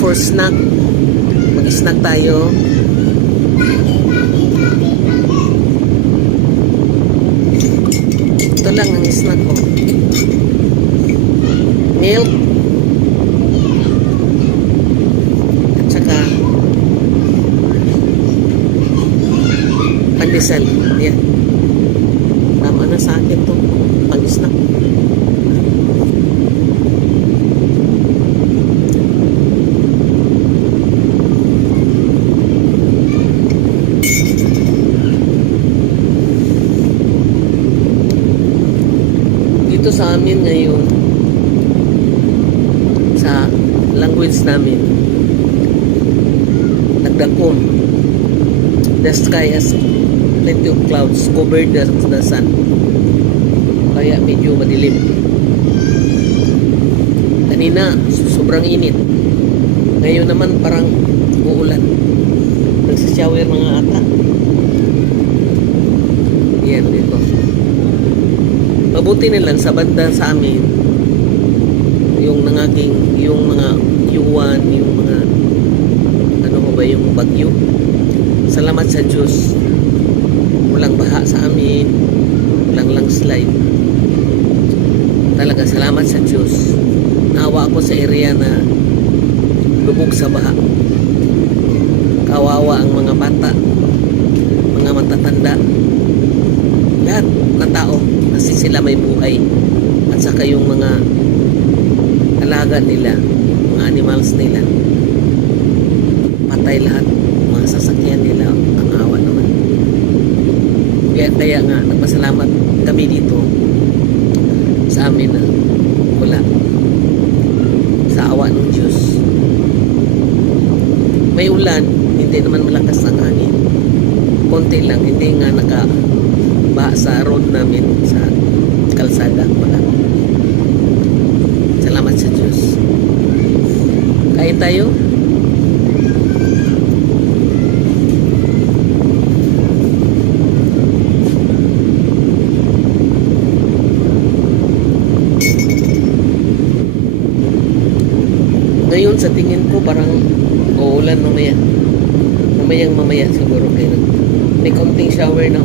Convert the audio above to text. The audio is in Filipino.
for snack. Mag-snack tayo. Ito lang ang snack ko. Milk. At saka pandesal. Yan. Tama na sa akin to. Pag-snack. Dito sa amin ngayon, sa language namin, nagdakom. The sky has plenty of clouds covered the sun. Kaya medyo madilim. Kanina, sobrang init. Ngayon naman parang uulan. Nagsishower mga ata. Yan, dito. Mabuti na lang sa banda sa amin, yung nangaging, yung mga Q1, yung mga, ano mo ba, yung bagyo. Salamat sa Diyos. Walang baha sa amin. Walang landslide. Talaga, salamat sa Diyos. Naawa ako sa area na lubog sa baha. Kawawa ang mga bata, mga matatanda, lahat ng tao kasi sila may buhay. At saka yung mga alaga nila, mga animals nila, patay lahat. Mga sasakyan nila, ang awa naman. Kaya nga, nagpasalamat kami dito sa amin na wala. Sa awa ng Diyos. May ulan, hindi naman malakas ang hangin. Konti lang, hindi nga nakabaha sa road namin, sa kalsada. Wala. Salamat sa Diyos. Kain tayo. Ngayon sa tingin ko parang uulan mamaya. Mamaya siguro kayo. May konting shower na.